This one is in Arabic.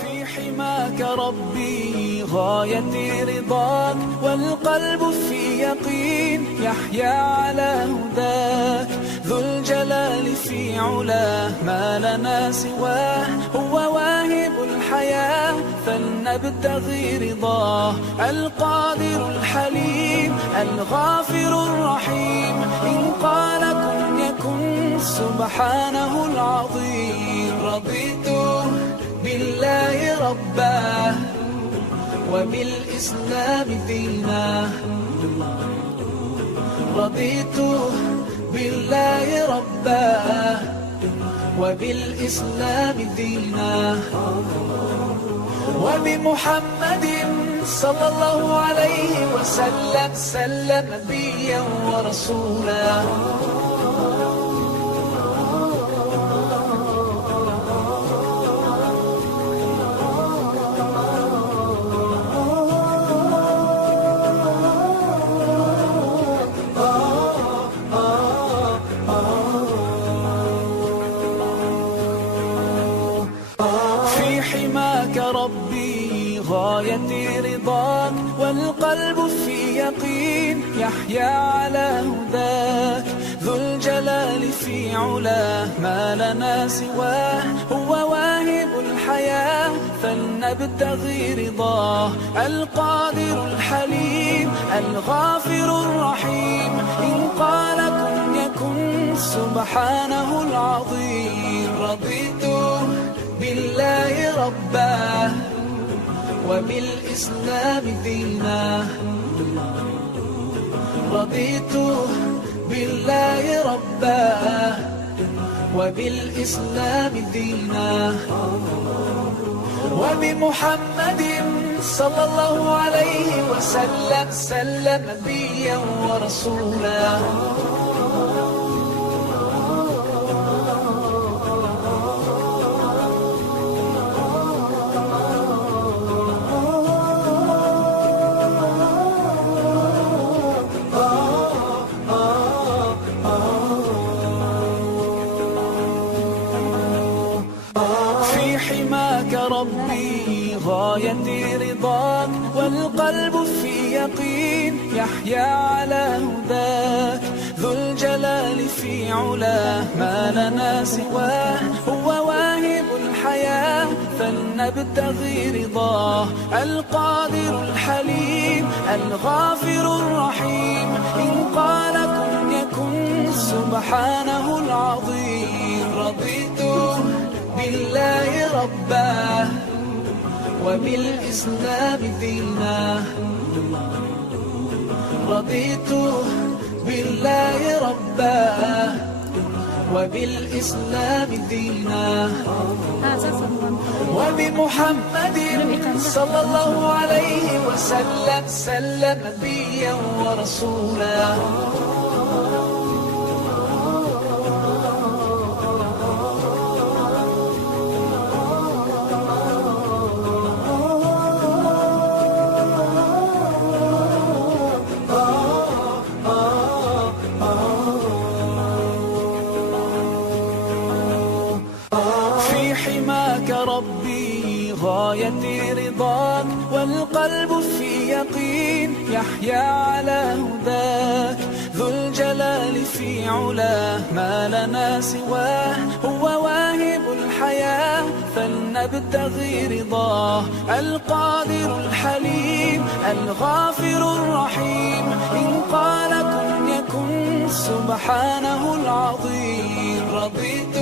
في حماك ربي غايتي رضاك، والقلب في يقين يحيا على هداك. ذو الجلال في علاه ما لنا سواه، هو واهب الحياة فلنبتغي رضاه. القادر الحليم الغافر الرحيم، إن قال كن يكن سبحانه العظيم. رضيت بالله ربا وبالإسلام دينا، رضيت بالله ربا وبالإسلام دينا، وبمحمد صلى الله عليه وسلم نبيا ورسولا. في حماك ربي غايتي رضاك، والقلب في يقين يحيا على هداك. ذو الجلال في علاه ما لنا سواه، هو واهب الحياة فلنبتغي رضاه. القادر الحليم الغافر الرحيم، إن قال كن يكن سبحانه العظيم. رضيت بالله ربا وبالإسلام دينا، رضيت بالله ربا وبالإسلام دينا، وبمحمد صلى الله عليه وسلم نبيا ورسولا. في حماك ربي غايتي رضاك، والقلب في يقين يحيا على هداك. ذو الجلال في علاه ما لنا سواه، هو واهب الحياة فلنبتغي رضاه. القادر الحليم الغافر الرحيم، إن قال كن يكن سبحانه العظيم. رضيت بالله ربا وبالإسلام دينا، رضيت بالله ربا وبالإسلام دينا، وبمحمد صلى الله عليه وسلم نبيا ورسولا. في حماك ربي غايتي رضاك، والقلب في يقين يحيا على هداك. ذو الجلال في علاه ما لنا سواه، هو واهب الحياة فلنبتغي رضاه. القادر الحليم الغافر الرحيم، إن قال كن يكن سبحانه العظيم. رضيت